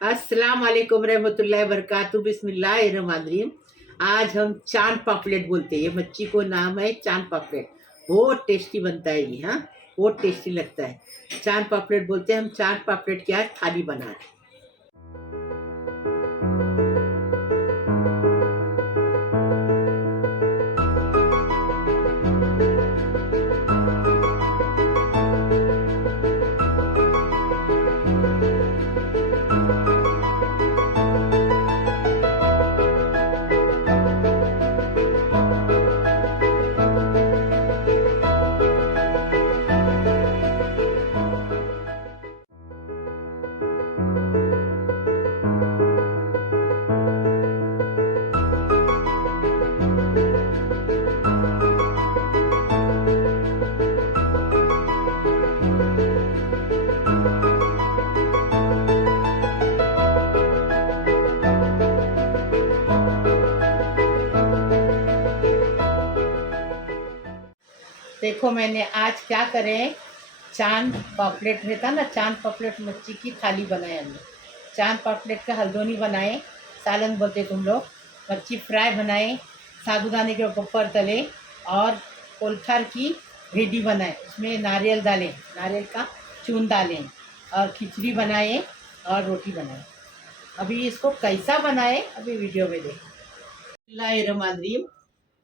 अस्सलाम वालेकुम रहमतुल्लाहि वबरकातुहू बिस्मिल्लाहिर्रहमानिर्रहीम। आज हम चांद पापलेट बोलते हैं। ये मच्छी को नाम है चांद पापलेट। बहुत टेस्टी बनता है ये। हाँ, बहुत टेस्टी लगता है। चांद पापलेट बोलते हैं। हम चांद पापलेट की आज थाली बना रहे हैं। देखो मैंने आज क्या करें, चांद पापलेट रहता ना, चांद पापलेट मच्छी की थाली बनाए हमने। चांद पापलेट का हल्दोनी बनाए, सालन बोलते तुम लोग। मच्छी फ्राई बनाए, साबुदाने के ऊपर तले, और कोलथार की भेडी बनाए, उसमें नारियल डालें, नारियल का चून डालें, और खिचड़ी बनाए और रोटी बनाए। अभी इसको कैसा बनाए अभी वीडियो में देखो। बिस्मिल्लाहिर्रहमानिर्रहीम।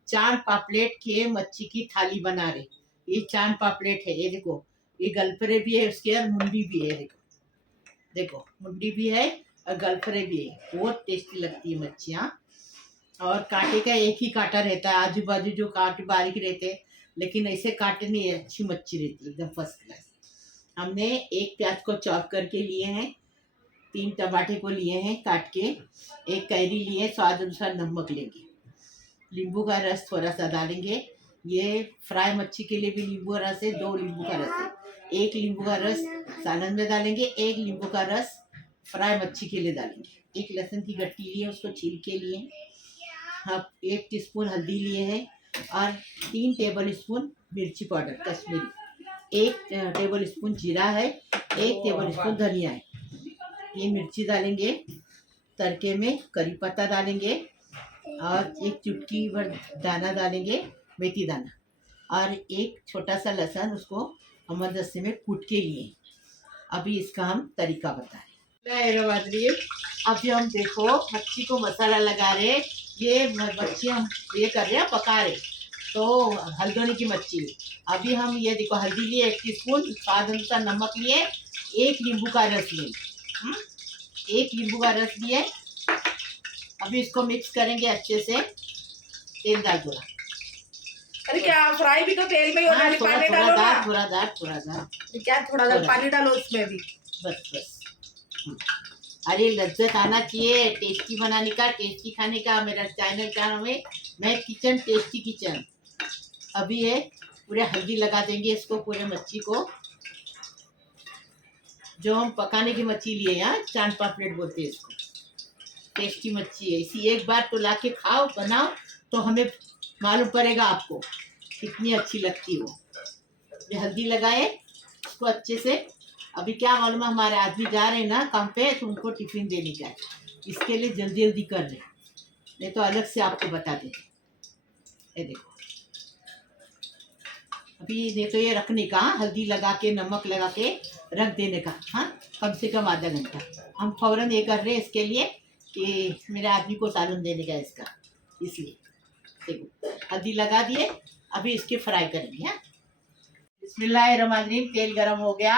चांद पापलेट के मच्छी की थाली बना रहे। ये चांद पापलेट है, ये देखो, ये गलफरे भी है उसके, और मुंडी भी है। देखो देखो, मुंडी भी है और गलफरे भी है। बहुत टेस्टी लगती है मच्छियाँ। और कांटे का एक ही कांटा रहता है, आजू बाजू जो कांटे बारीक रहते हैं, लेकिन ऐसे कांटे नहीं है। अच्छी मच्छी रहती है, एकदम फर्स्ट क्लास। हमने एक प्याज को चॉप करके लिए हैं, 3 टमाटे को लिए हैं काट के, एक कैरी लिए, स्वाद अनुसार नमक लेंगे, नींबू का रस थोड़ा सा डालेंगे। ये फ्राई मच्छी के लिए भी नींबू का रस है, 2 नींबू का रस है। 1 नींबू का रस सालन में डालेंगे, 1 नींबू का रस फ्राई मच्छी के लिए डालेंगे। 1 लहसुन की गट्टी लिए, उसको छील के लिए। हाँ, 1 टीस्पून हल्दी लिए हैं, और 3 टेबल स्पून मिर्ची पाउडर कश्मीरी, 1 टेबल स्पून जीरा है, 1 टेबल स्पून धनिया है। ये मिर्ची डालेंगे, तड़के में करी पत्ता डालेंगे, और 1 चुटकी भर दाना डालेंगे, मेथी दाना, और 1 छोटा सा लहसुन, उसको हमदस्ते में कूट के लिए। अभी इसका हम तरीका बता रहे हैं। अभी हम देखो मच्छी को मसाला लगा रहे। ये मच्छी हम ये कर रहे हैं, पका रहे। तो हल्दोनी की मच्छी, अभी हम ये देखो, हल्दी लिए 1 टीस्पून, स्वाद अनुसार नमक लिए, 1 नींबू का रस लिए, 1 नींबू का रस लिए। अभी इसको मिक्स करेंगे अच्छे से। तेल डाल दो। अरे क्या फ्राई भी तो तेल में ही होता है, पानी डालो ना। थोड़ा दाल क्या थोड़ा दाल पानी डालो उसमें भी, बस। अरे लज्जत आना चाहिए टेस्टी बनाने का, टेस्टी खाने का। मेरा चैनल का नाम है मैं किचन टेस्टी किचन। अभी ये पूरे हल्दी लगा देंगे इसको, पूरे मच्छी को, जो हम पकाने की मच्छी लिए। यहाँ चांद पापलेट बोलते हैं इसको। टेस्टी मच्छी है, इसी एक बार तो लाके खाओ, बनाओ, तो हमें मालूम पड़ेगा आपको कितनी अच्छी लगती हो। ये हल्दी लगाए इसको अच्छे से। अभी क्या मालूम है, हमारे आदमी जा रहे हैं ना काम पे, तो उनको टिफिन देने का है, इसके लिए जल्दी जल्दी कर रहे, नहीं तो अलग से आपको बता दें। ये देखो, अभी नहीं तो ये रखने का, हल्दी लगा के नमक लगा के रख देने का। हाँ, कम से कम आधा घंटा। हम फौरन ये कर रहे हैं इसके लिए कि मेरे आदमी को सालन देने का इसका, इसलिए। देखो हल्दी लगा दिए, अभी इसके फ्राई करेंगे। हाँ, बिस्मिल्लाहिर्रहमानिर्रहीम। तेल गरम हो गया।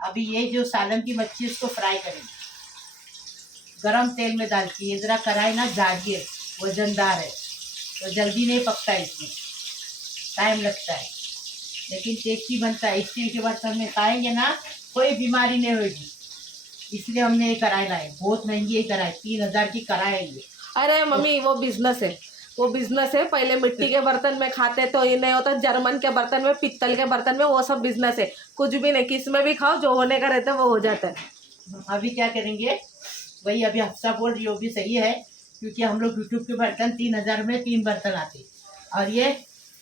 अभी ये जो सालन की मच्छी, इसको फ्राई करेंगे गरम तेल में डाल के। जरा कढ़ाई ना जागी है, वजनदार है, तो जल्दी नहीं पकता है, इसमें टाइम लगता है, लेकिन टेस्टी बनता है। स्टील के बर्तन में खाएंगे ना, कोई बीमारी नहीं होगी। इसलिए हमने ये कढ़ाई लाई, बहुत महंगी है कढ़ाई, 3000 की कढ़ाई है ये। अरे मम्मी वो बिजनेस है, वो बिजनेस है। पहले मिट्टी के बर्तन में खाते तो ये नहीं होता, जर्मन के बर्तन में, पित्तल के बर्तन में, वो सब बिजनेस है। कुछ भी नहीं, किस में भी खाओ, जो होने का रहता है वो हो जाता है। अभी क्या करेंगे, वही अभी हफ्सा बोल रही हो, भी सही है, क्योंकि हम लोग यूट्यूब के बर्तन 3000 में 3 बर्तन आते, और ये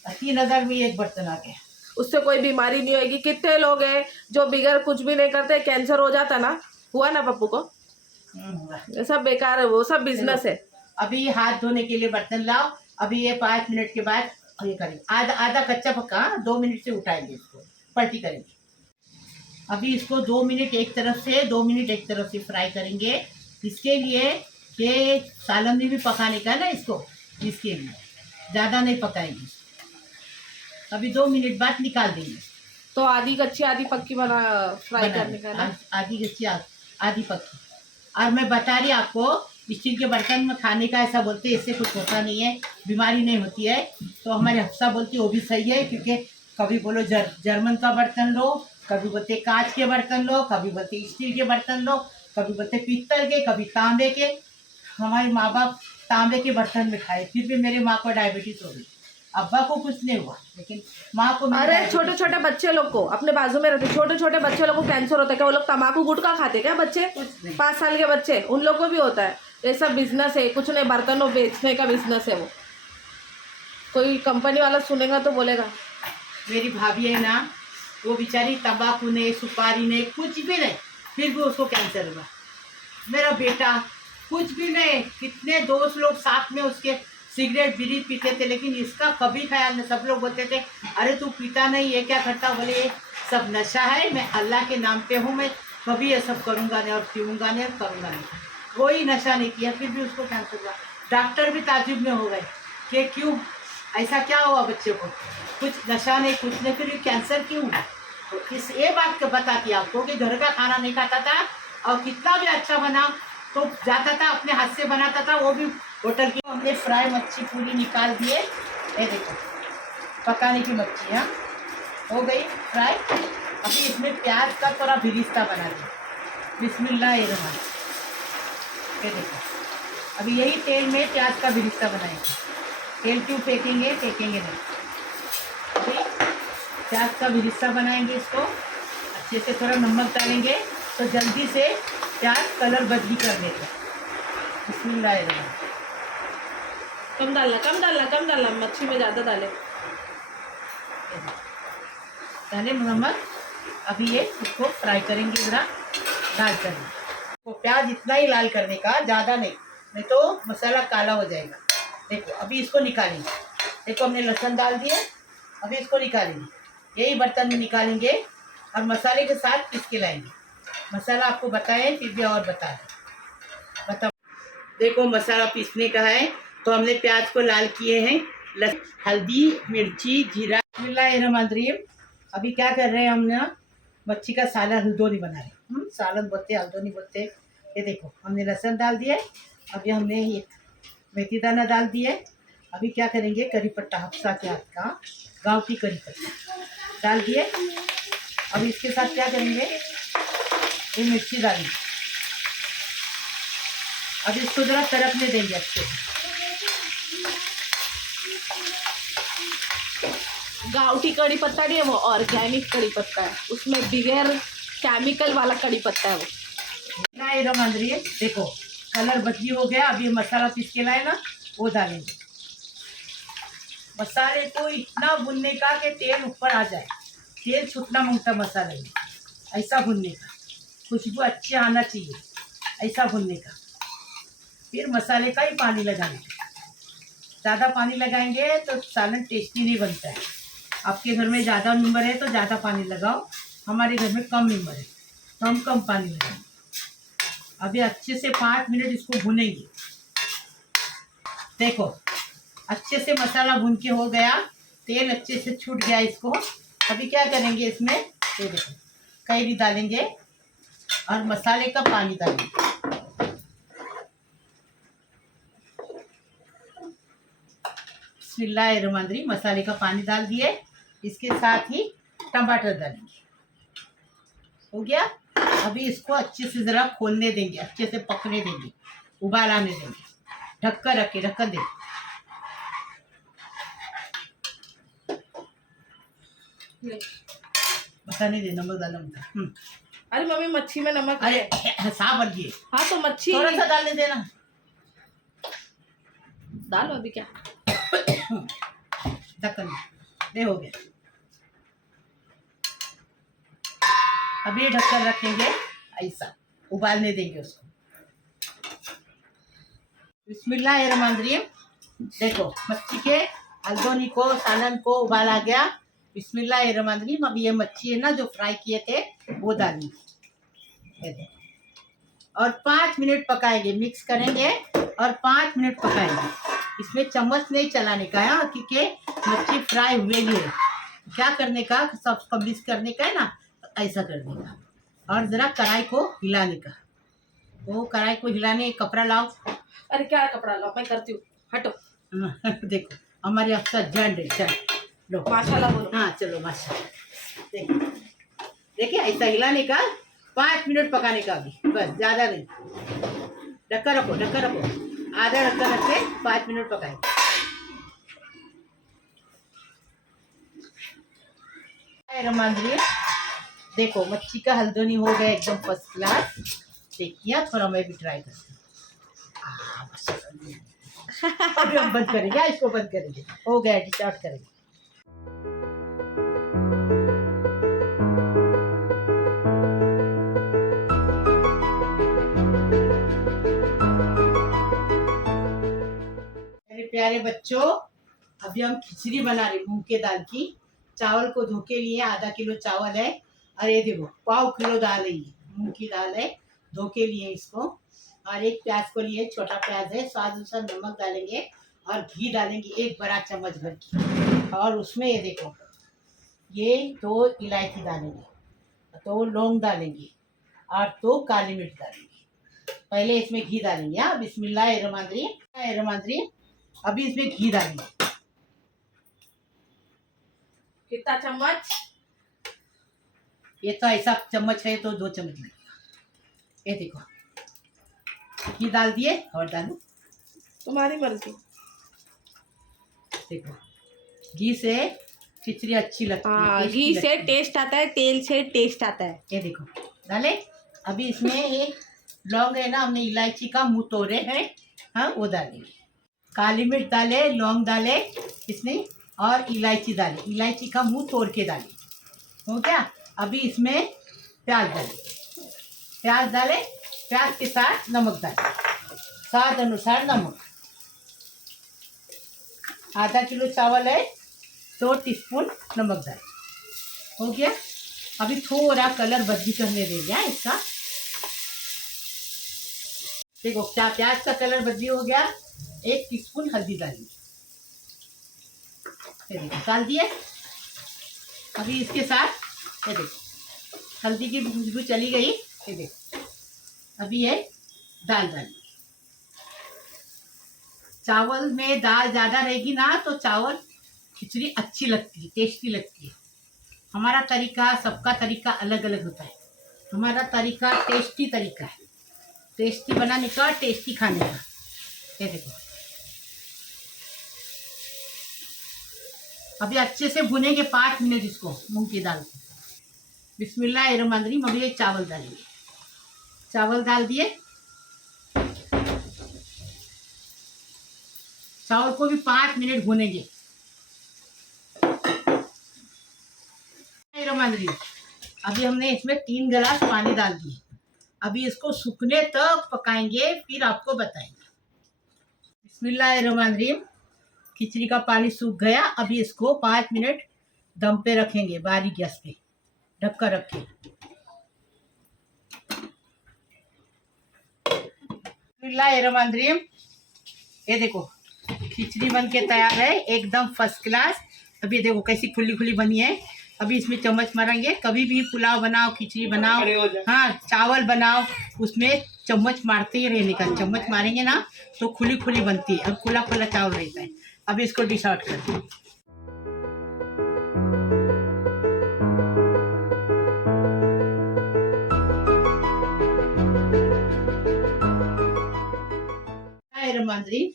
3000 में 1 बर्तन आ गया। उससे कोई बीमारी नहीं होगी। कितने लोग हैं जो बिगर कुछ भी नहीं करते, कैंसर हो जाता ना, हुआ ना पप्पू को। ये सब बेकार है, वो सब बिजनेस है। अभी हाथ धोने के लिए बर्तन लाओ। अभी ये 5 मिनट के बाद ये करेंगे, आधा आधा कच्चा पक्का 2 मिनट से उठाएंगे इसको, पलटी करेंगे। अभी इसको 2 मिनट एक तरफ से 2 मिनट एक तरफ से फ्राई करेंगे। इसके लिए कि सालन में भी पकाने का है ना इसको, इसके लिए ज़्यादा नहीं पकाएंगे। अभी 2 मिनट बाद निकाल देंगे। तो आधी कच्ची आधी पक्की बना फ्राई करने का ना। आधी कच्ची आधी पक्की। और मैं बता रही आपको, स्टील के बर्तन में खाने का ऐसा बोलते हैं, इससे कुछ होता नहीं है, बीमारी नहीं होती है। तो हमारे हफ्सा बोलती है वो भी सही है, क्योंकि कभी बोलो जर्मन का बर्तन लो, कभी बोलते कांच के बर्तन लो, कभी बोलते स्टील के बर्तन लो, कभी बोलते पीतल के, कभी तांबे के। हमारे माँ बाप तांबे के बर्तन में खाए, फिर भी मेरे माँ को डायबिटीज हो गई। अब्बा को कुछ नहीं हुआ, लेकिन माँ को। अरे छोटे छोटे बच्चे लोग को, अपने बाजू में रहते छोटे छोटे बच्चे लोग को कैंसर होता है क्या? वो लोग तम्बाकू गुटखा खाते क्या बच्चे? 5 साल के बच्चे, उन लोग को भी होता है। ये सब बिजनेस है, कुछ नहीं, बर्तनों बेचने का बिजनेस है वो। कोई कंपनी वाला सुनेगा तो बोलेगा। मेरी भाभी है ना, वो बेचारी तंबाकू नहीं, सुपारी नहीं, कुछ भी नहीं, फिर भी उसको कैंसर हुआ। मेरा बेटा कुछ भी नहीं, कितने दोस्त लोग साथ में उसके सिगरेट बीड़ी पीते थे, लेकिन इसका कभी ख्याल नहीं। सब लोग बोलते थे अरे तू पीता नहीं, ये क्या करता? बोले ये सब नशा है, मैं अल्लाह के नाम पे हूँ, मैं कभी ये सब करूँगा नहीं, और पीऊँगा नहीं, और करूँगा नहीं। कोई नशा नहीं किया, फिर भी उसको कैंसर हुआ। डॉक्टर भी ताजुब में हो गए कि क्यों, ऐसा क्या हुआ बच्चे को? कुछ नशा नहीं, कुछ नहीं, फिर भी कैंसर क्यों हुआ? तो इस ये बात को बताती आपको कि घर का खाना नहीं खाता था, और कितना भी अच्छा बना तो जाता था, अपने हाथ से बनाता था, वो भी होटल की। हमने फ्राई मच्छी पूरी निकाल दिए, ये देखो पकाने की मच्छी है, हो गई फ्राई। अभी इसमें प्याज का थोड़ा बिरिस्ता बना दिया, बिस्मिल्लाहिर्रहमान। ये देखो, अभी यही तेल में प्याज का बिरिस्ता बनाएंगे। तेल क्यों फेंकेंगे? फेंकेंगे नहीं। अभी प्याज का बिरिस्ता बनाएंगे, इसको अच्छे से थोड़ा नमक डालेंगे तो जल्दी से प्याज कलर बदली कर देगा। बिस्मिल्लाहिर्रहमान। कम डालना, कम डालना, कम डालना, मच्छी में ज़्यादा डाले। डाले नमक। अभी ये इसको फ्राई करेंगे, ज़रा लाल करने तो प्याज इतना ही लाल करने का, ज़्यादा नहीं तो मसाला काला हो जाएगा। देखो अभी इसको निकालेंगे। देखो हमने लहसुन डाल दिया, अभी इसको निकालेंगे, यही बर्तन में निकालेंगे और मसाले के साथ पीस के लाएंगे। मसाला आपको बताएं, फिर भी और बता दें। देखो मसाला पीसने का है, तो हमने प्याज को लाल किए हैं, हल्दी, मिर्ची, जीरा। बिस्मिल्लाहिर्रहमानिर्रहीम। अभी क्या कर रहे हैं हम ना, मच्छी का सालन हल्दोनी बना रहे हैं। सालन बोलते, हल्दोनी बोलते। ये देखो हमने लहसुन डाल दिया है, अभी हमने ये मेथी दाना डाल दिया है। अभी क्या करेंगे, करी पत्ता, हफ्सा के हाथ का गाँव की करी पत्ता डाल दिए। अभी इसके साथ क्या करेंगे, ये मिर्ची डालेंगे। अब इसको ज़रा तड़कने देंगे अच्छे से। गाँवटी कड़ी पत्ता नहीं है वो, ऑर्गेनिक कड़ी पत्ता है, उसमें बगैर केमिकल वाला कड़ी पत्ता है वो। देखो कलर बदली हो गया। अभी मसाला पीस के लाए ना, वो डालेंगे। मसाले को इतना भुनने का कि तेल ऊपर आ जाए, तेल छूटना मांगता मसाले में, ऐसा भुनने का, खुशबू अच्छी आना चाहिए, ऐसा भुनने का। फिर मसाले का ही पानी लगाएंगे। ज़्यादा पानी लगाएंगे तो सालन टेस्टी नहीं बनता है। आपके घर में ज़्यादा मेंबर है तो ज़्यादा पानी लगाओ, हमारे घर में कम मेंबर है तो हम कम पानी लगाएंगे। अभी अच्छे से 5 मिनट इसको भुनेंगे। देखो अच्छे से मसाला भुन के हो गया, तेल अच्छे से छूट गया इसको। अभी क्या करेंगे, इसमें ये देखो कैरी डालेंगे और मसाले का पानी डालेंगे। बिस्मिल्लाहिर्रहमानिर्रहीम। मसाले का पानी डाल दिए, इसके साथ ही टमाटर डालेंगे। हो गया। अभी इसको अच्छे से ज़रा खोलने देंगे, अच्छे से पकने देंगे, उबाल आने देंगे, ढककर रखे, ढक्कन देंगे। बताने दे, नमक डालना होता। अरे मम्मी मच्छी में नमक है। अरे साफ बन गए। हाँ तो मच्छी थोड़ा सा डालने देना, डालो अभी क्या। ढक्कन दे, हो गया। अभी ढक्कन रखेंगे, ऐसा उबालने देंगे उसको। बिस्मिल्लाहिर्रहमानिर्रहीम। देखो मच्छी के हल्दोनी को सालन को उबाल आ गया। बिस्मिल्लाहिर्रहमानिर्रहीम। अब ये मच्छी है ना जो फ्राई किए थे वो डालेंगे, ये देखो। और 5 मिनट पकाएंगे, मिक्स करेंगे और 5 मिनट पकाएंगे। इसमें चम्मच नहीं चलाने का है क्योंकि मच्छी फ्राई हुई है। क्या करने का, सब मिक्स करने का है ना, ऐसा करने का और ज़रा कढ़ाई को हिलाने का। वो कढ़ाई को हिलाने कपड़ा लाओ। अरे क्या कपड़ा लो, मैं करती हूँ, हटो। देखो हमारे अफसर जंड है, जंड लो। माशाल्लाह बोलो। हाँ चलो माशाल्लाह। देखो देखिए ऐसा हिलाने का, 5 मिनट पकाने का अभी, बस ज़्यादा नहीं। ढक्कन रखो, ढक्कन रखो, आधा ढक्कन रख के 5 मिनट पकाए। रमांद्री देखो मच्छी का हल्दोनी हो गया एकदम फर्स्ट क्लास। देखिए थोड़ा मैं भी ट्राई करती हूँ। अभी हम बंद करेंगे, इसको बंद करेंगे, हो गया डिश आउट करेंगे। मेरे प्यारे बच्चों, अभी हम खिचड़ी बना रहे मूंग के दाल की। चावल को धो के लिए, आधा किलो चावल है और ये देखो 1/4 किलो दाल है, ये मूंग की दाल है, धो के लिए इसको। और एक प्याज को लिए, छोटा प्याज है, स्वाद अनुसार नमक डालेंगे और घी डालेंगे 1 बड़ा चम्मच भर की। और उसमें ये देखो ये 2 इलायची डालेंगे, 2 लौंग डालेंगे और 2 काली मिर्च डालेंगे। पहले इसमें घी डालेंगे। हाँ बिस्मिल्लाहिर्रहमानिर्रहीम। अभी इसमें घी डालेंगे। कितना चम्मच? ये तो ऐसा चम्मच है तो 2 चम्मच लगेगा। ये देखो घी डाल दिए और डालो, तुम्हारी मर्जी। देखो घी से खिचड़ी अच्छी लगती है। हाँ, टेस्टी घी से लगती है। टेस्ट आता है, तेल से टेस्ट आता है। ये देखो डाले। अभी इसमें एक लौंग है ना, हमने इलायची का मुंह तोड़े हैं, हाँ वो डालेंगे। काली मिर्च डाले, लौंग डाले इसमें और इलायची डाले, इलायची का मुंह तोड़ के डाले, हो गया। अभी इसमें प्याज डाले, प्याज डाले, प्याज के साथ नमक डाले, स्वाद अनुसार नमक। आधा किलो चावल है, 2 टीस्पून नमक डाले, हो गया। अभी थोड़ा कलर बदली करने देंगे इसका। देखो क्या प्याज का कलर बदली हो गया। 1 टीस्पून हल्दी डाली, डाल दिए। अभी इसके साथ ये देखो हल्दी की खुशबू चली गई। ये देखो अभी ये दाल डाली। चावल में दाल ज़्यादा रहेगी ना तो चावल खिचड़ी अच्छी लगती है, टेस्टी लगती है। हमारा तरीका, सबका तरीका अलग अलग होता है। हमारा तरीका टेस्टी तरीका है, टेस्टी बनाने का, टेस्टी खाने का। ये देखो अभी अच्छे से भुनेंगे 5 मिनट इसको, मूंग की दाल को। बिस्मिल्लाहिर्रहमानिर्रहीम। अभी ये चावल डालेंगे, चावल डाल दिए। चावल को भी 5 मिनट भुनेंगे। अभी हमने इसमें 3 गिलास पानी डाल दिए। अभी इसको सूखने तक पकाएंगे, फिर आपको बताएंगे। बिस्मिल्लाहिर्रहमानिर्रहीम। खिचड़ी का पानी सूख गया। अभी इसको 5 मिनट दम पे रखेंगे, बारीक गैस पे ढक्कन रख के। बिस्मिल्लाहिर्रहमानिर्रहीम। ये देखो खिचड़ी बन के तैयार है, एकदम फर्स्ट क्लास। अभी देखो कैसी खुली खुली बनी है। अभी इसमें चम्मच मारेंगे। कभी भी पुलाव बनाओ, खिचड़ी बनाओ, हाँ चावल बनाओ, उसमें चम्मच मारते ही रहने का। चम्मच मारेंगे ना तो खुली खुली बनती है। अब खुला खुला चावल रहता है। अभी इसको डिश आउट करते हैं।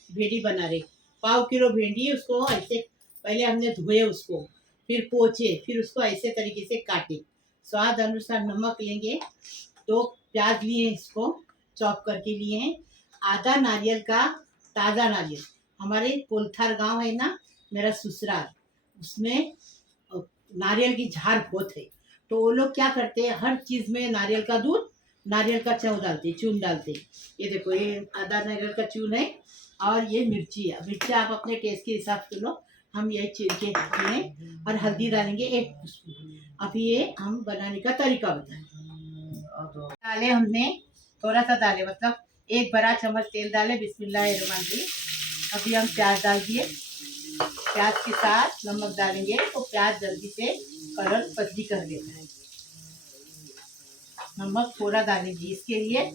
भेड़ी बना रहे, 1/4 किलो भेड़ी। उसको ऐसे पहले हमने धोए, उसको फिर पोंछे, फिर उसको ऐसे तरीके से काटे। स्वाद अनुसार नमक लेंगे। 2 प्याज लिए, इसको चॉप करके लिए हैं। आधा नारियल का, ताज़ा नारियल, हमारे कोलथार गांव है ना मेरा ससुराल, उसमें नारियल की झाड़ बहुत है। तो वो लोग क्या करते हैं, हर चीज़ में नारियल का दूध नारियल का चून डालते, ये देखो ये आधा नारियल का चून है और ये मिर्ची है। मिर्ची आप अपने टेस्ट के हिसाब से लो, हम यही चीर के हैं। और हल्दी डालेंगे 1 स्पून। अभी ये हम बनाने का तरीका बताएं। डाले हमने थोड़ा सा डाले, मतलब 1 बड़ा चम्मच तेल डाले। बिस्मिल्लाहिर्रहमानिर्रहीम। अभी हम प्याज डाल दिए, प्याज के साथ नमक डालेंगे तो प्याज जल्दी से कलर पतली कर देता है। नमक थोड़ा डालेंगे इसके लिए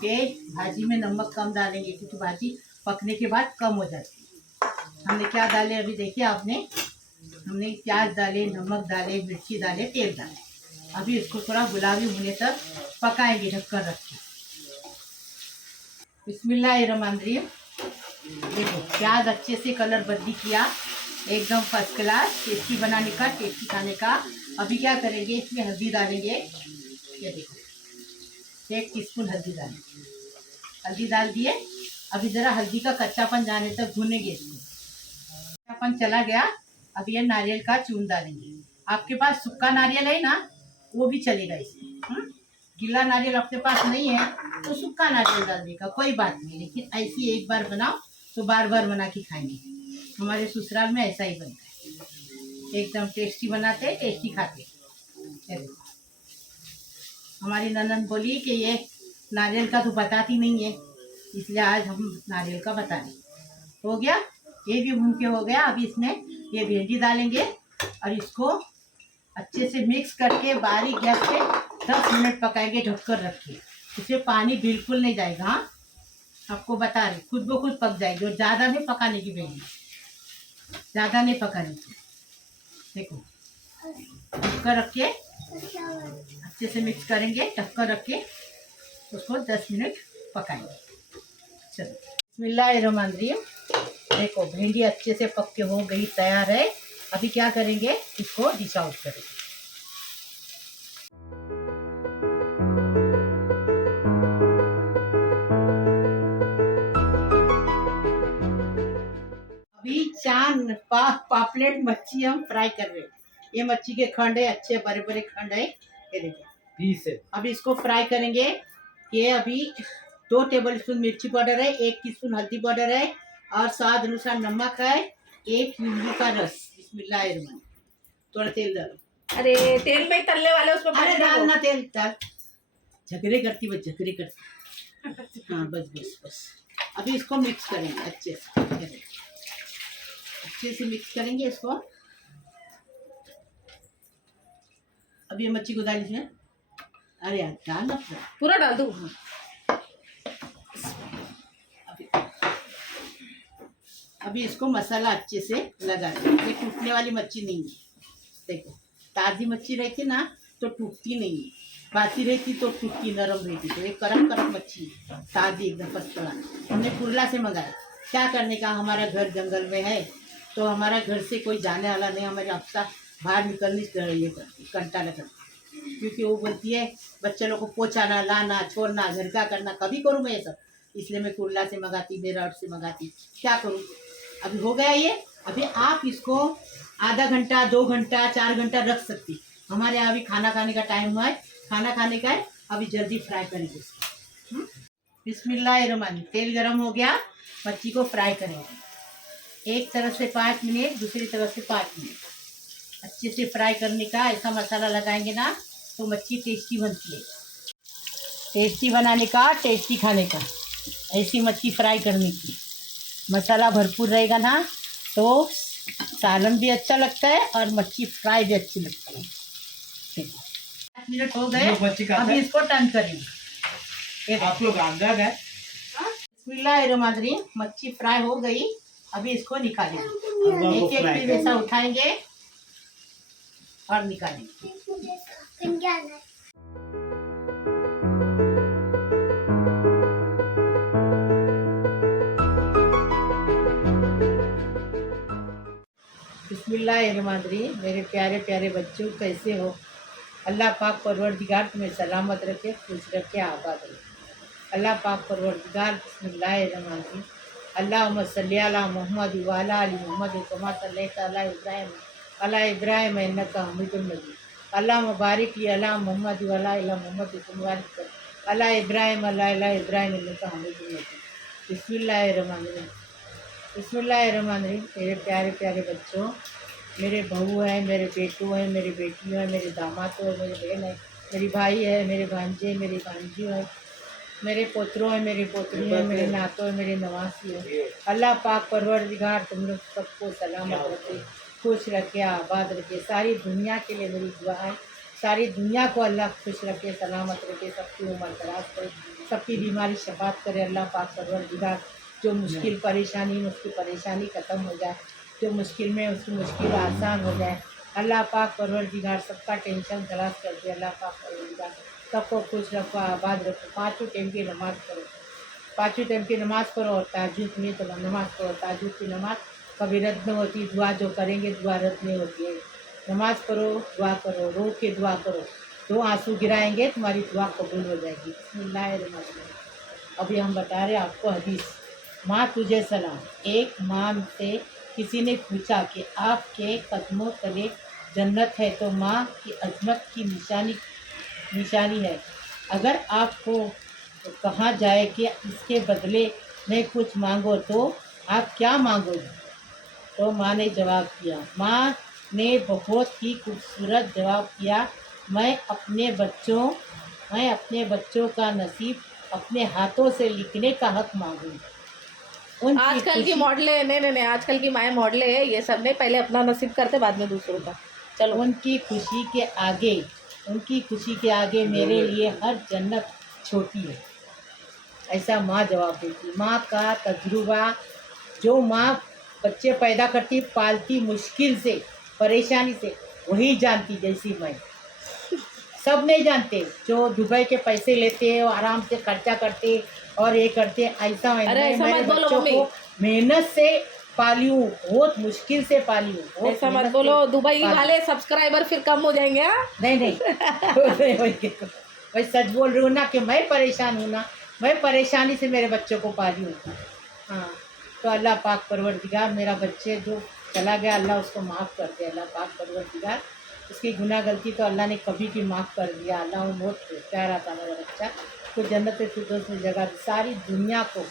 कि भाजी में नमक कम डालेंगे, क्योंकि भाजी पकने के बाद कम हो जाती है। हमने क्या डाले अभी देखिए आपने, हमने प्याज डाले, नमक डाले, मिर्ची डाले, तेल डाले। अभी इसको थोड़ा गुलाबी होने तक पकाएंगे ढककर रख के। बिस्मिल्लाहिर्रहमानिर्रहीम। देखो प्याज अच्छे से कलर बदली किया, एकदम फर्स्ट क्लास, टेस्टी बनाने का, टेस्टी खाने का। अभी क्या करेंगे, इसमें हल्दी डालेंगे। ये देखो 1 टीस्पून हल्दी डालेंगे, हल्दी डाल दिए। अभी ज़रा हल्दी का कच्चापन जाने तक भूनेंगे इसको। कच्चापन चला गया, अब ये नारियल का चून डालेंगे। आपके पास सूखा नारियल है ना, वो भी चलेगा इसमें। गीला नारियल आपके पास नहीं है तो सूखा नारियल डाल देगा, कोई बात नहीं। लेकिन ऐसी एक बार बनाओ तो बार बार बना के खाएंगे। हमारे ससुराल में ऐसा ही बनता है, एकदम टेस्टी बनाते हैं, टेस्टी खाते हैं। हमारी ननद बोली कि ये नारियल का तो बताती नहीं है, इसलिए आज हम नारियल का बता रहे। हो गया, ये भी भून के हो गया। अभी इसमें ये भिंडी डालेंगे और इसको अच्छे से मिक्स करके बारीक गैस पे 10 मिनट पकाएंगे ढककर रख के। इसमें पानी बिल्कुल नहीं जाएगा। हाँ, आपको बता रही, खुद ब खुद पक जाएगी। और ज़्यादा नहीं पकाने की भिंडी, ज़्यादा नहीं पकाने की। देखो ढककर रख के अच्छे से मिक्स करेंगे, ढककर रख के उसको 10 मिनट पकाएंगे। चलो बिस्मिल्लाहिर्रहमानिर्रहीम। देखो भिंडी अच्छे से पक के हो गई, तैयार है। अभी क्या करेंगे, इसको डिश आउट करेंगे। अभी चांद पापलेट मच्छी हम फ्राई कर रहे हैं। ये मच्छी के खंड है, अच्छे बड़े बड़े खंड है, ये देखो पीस है। अभी इसको फ्राई करेंगे। ये अभी 2 टेबलस्पून मिर्ची पाउडर है, 1 टीस्पून हल्दी पाउडर है और स्वाद अनुसार नमक है, 1 नींबू का रस। बिस्मिल्लाहिर्रहमानिर्रहीम। थोड़ा तेल डालो। अरे तेल में ही तलने वाले, उसमें अरे डालना तेल, डाल। झगड़े करती बस, झगड़े करती। हाँ बस बस बस। अभी इसको मिक्स करेंगे अच्छे से, अच्छे से मिक्स करेंगे इसको। अभी ये मच्छी को डाल इसमें। अरे यार डालना पूरा डाल दूँ? अभी इसको मसाला अच्छे से लगा दें। ये टूटने वाली मच्छी नहीं है। देखो ताज़ी मच्छी रहती ना तो टूटती नहीं है, बासी रहती तो टूटती, नरम रहती। तो एक करम करम मच्छी ताज़ी एकदम पस्तला, हमने कुरला से मंगाया। क्या करने का, हमारा घर जंगल में है तो हमारा घर से कोई जाने वाला नहीं। हमारे हफ्ता बाहर निकलनी ये करती, कंटा लगती, क्योंकि वो बोलती है बच्चे लोग को पहुँचाना, लाना, छोड़ना, घर का करना, कभी करूँ मैं ये सब। इसलिए मैं कुरला से मंगाती, मेरठ से मंगाती। क्या करूँ, अभी हो गया ये। अभी आप इसको आधा घंटा, 2 घंटा, 4 घंटा रख सकती। हमारे यहाँ अभी खाना खाने का टाइम हुआ है, खाना खाने का है, अभी जल्दी फ्राई करेंगे इसको। बिस्मिल्लाहिर्रहमानिर्रहीम। तेल गरम हो गया, मच्छी को फ्राई करेंगे। एक तरफ से 5 मिनट, दूसरी तरफ से 5 मिनट अच्छे से फ्राई करने का। ऐसा मसाला लगाएंगे ना तो मच्छी टेस्टी बनती है। टेस्टी बनाने का, टेस्टी खाने का, ऐसी मच्छी फ्राई करने की। मसाला भरपूर रहेगा ना तो सालन भी अच्छा लगता है और मच्छी फ्राई भी अच्छी लगती है। देखो 5 मिनट हो गए, अभी इसको टर्न करेंगे। आप लोग अंदाज है। बिस्मिल्लाहिर्रहमानिर्रहीम। मच्छी फ्राई हो गई, अभी इसको निकालेंगे। एक एक पीस ऐसा उठाएंगे और निकालेंगे। बिस्मिल्लाहिर्रहमानिर्रहीम। मेरे प्यारे प्यारे बच्चों, कैसे हो? अल्लाह पाक परवरदिगार तुम्हें सलामत रखे, खुश रखे, आबाद रखे। अल्लाह पाक परवरदिगार। बिस्मिल्लाहिर्रहमानिर्रहीम। अल्लाहुम्मा सल्ली अला मुहम्मद व अला आलि मुहम्मद कमा सल्लैता अला इब्राहिम इन्नका हमीदुम मजीद। अल्लाहुम्मा बारिक ली अला मुहम्मद व अला आलि मुहम्मद कमा बारकता अल्लाह इब्राहिम अल्लाह इब्राहिम बिस्मिल्लाहिर्रहमानिर्रहीम बिस्मिल्लाहिर्रहमानिर्रहीम। मेरे प्यारे प्यारे बच्चों, मेरे बहू है, मेरे बेटू है, मेरी बेटियाँ है, मेरे दामाद है, मेरी बहन है, मेरी भाई है, मेरे भांजे, मेरी भांजी है, मेरे पोतरों है, मेरी पोतरी है, मेरे नातों है, मेरे नवासी है। अल्लाह पाक परवरदिगार तुम लोग सबको सलामत रखे, खुश रखे, आबाद रखे। सारी दुनिया के लिए मेरी दुआ है, सारी दुनिया को अल्लाह खुश रखे, सलामत रखे, सबकी उम्र दराज करे, सबकी बीमारी शफात करे। अल्लाह पाक परवरदिगार जो मुश्किल परेशानी में उसकी परेशानी ख़त्म हो जाए, जो मुश्किल में उसकी मुश्किल आसान हो जाए। अल्लाह पाक परवरदिगार सबका टेंशन खलास कर दे। अल्लाह पाक परवरदिगार सबको खुश रखो, आबाद रखो। पाँचों टाइम की नमाज़ करो, पाँचों टाइम की नमाज़ करो, और ताजुद में तो नमाज़ करो। ताजुद की नमाज़ कभी रद्द नहीं होती, दुआ जो करेंगे दुआ रद्द नहीं होती है। नमाज़ करो, दुआ करो, रो के दुआ करो, 2 आंसू गिराएंगे तुम्हारी दुआ कबूल हो जाएगी। बिस्मिल्लाहिर्रहमानिर्रहीम। अभी हम बता रहे हैं आपको हदीस। माँ तुझे सलाम। एक माँ से किसी ने पूछा कि आपके कदमों तले जन्नत है तो माँ की अजमत की निशानी है। अगर आपको कहा जाए कि इसके बदले में कुछ मांगो तो आप क्या मांगोगे? तो माँ ने जवाब दिया, माँ ने बहुत ही खूबसूरत जवाब किया, मैं अपने बच्चों का नसीब अपने हाथों से लिखने का हक मांगूंगी। आजकल की मॉडलें नहीं, आजकल की माएँ मॉडलें है, ये सब नहीं, पहले अपना नसीब करते बाद में दूसरों का। चलो, उनकी खुशी के आगे मेरे लिए हर जन्नत छोटी है। ऐसा माँ जवाब देती। माँ का तजुर्बा, जो माँ बच्चे पैदा करती पालती मुश्किल से परेशानी से, वही जानती। जैसी मैं, सब नहीं जानते। जो दुबई के पैसे लेते हैं, आराम से खर्चा करते और ये करते, ऐसा मैं मेरे बच्चों को मेहनत से पाली हूँ, बहुत मुश्किल से पाली हूँ। ऐसा मत बोलो, दुबई वाले सब्सक्राइबर फिर कम हो जाएंगे। नहीं वही सच बोल रही हूँ ना कि मैं परेशान हूँ ना, मैं परेशानी से मेरे बच्चों को पाली हूँ। हाँ, तो अल्लाह पाक परवरदिगार मेरा बच्चे जो चला गया, अल्लाह उसको माफ़ कर दे। अल्लाह पाक परवरदिगार उसकी गुनाह गलती तो अल्लाह ने कभी भी माफ़ कर दिया। अल्लाह वो बहुत प्यारा था मेरा बच्चा, तो जन्नत फिरदौस में जगह दी। सारी दुनिया को,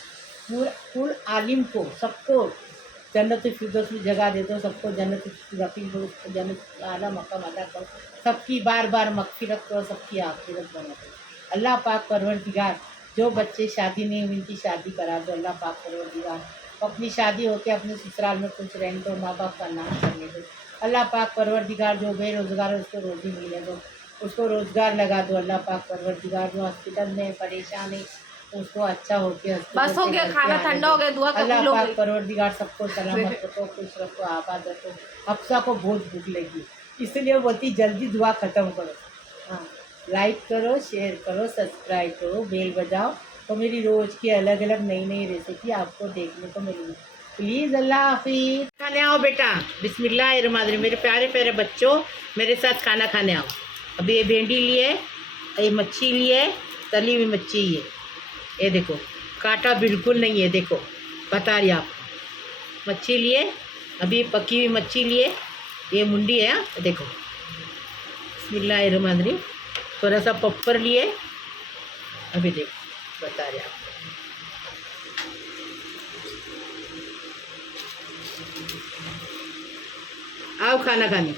कुल आलिम को, सबको जन्नत फिरदौस में जगह दे दो। सबको जन्नत रफीक दो, जन्नत आला मकाम अदा करो, सबकी बार बार मग़फ़िरत करो, सबकी आखिरत बना दो। अल्लाह पाक परवरदिगार जो बच्चे शादी नहीं हुई उनकी शादी करा दो। अल्लाह पाक परवरदिगार अपनी शादी होके अपने ससुराल में खुश रहने दो, माँ बाप का नाम करने दो। अल्लाह पाक परवरदिगार जो बेरोज़गार है उसको रोज़ी मिलने दो, उसको रोज़गार लगा दो। अल्लाह पाक परवरदिगार जो हॉस्पिटल में परेशान है उसको अच्छा होके बस हो गया, खाना ठंडा हो गया, दुआ अल्लाह पाक परवरदिगार सबको सलामत रखो, खुश रखो, आबाद रखो। हफ्सा को बहुत भूख लगी, इसलिए बोलती जल्दी दुआ ख़त्म करो। हाँ, लाइक करो, शेयर करो, सब्सक्राइब करो, बेल बजाओ, तो मेरी रोज़ की अलग अलग नई नई रेसिपी आपको देखने को मिलेगी। प्लीज़, अल्लाह हाफिज़। खाने आओ बेटा, बिस्मिल्लाहिर्रहमानिर्रहीम। मेरे प्यारे प्यारे बच्चों, मेरे साथ खाना खाने आओ। अभी ये भिंडी लिए, ये मच्छी लिए, तली हुई मच्छी ये देखो, कांटा बिल्कुल नहीं है, देखो बता रही आपको। मच्छी लिए, अभी पकी हुई मच्छी लिए, ये मुंडी है, देखो बिस्मिल्लाहिर्रहमानिर्रहीम। थोड़ा सा पप्पर लिए, अभी देखो बता रहे आपको। आओ खाना खाने।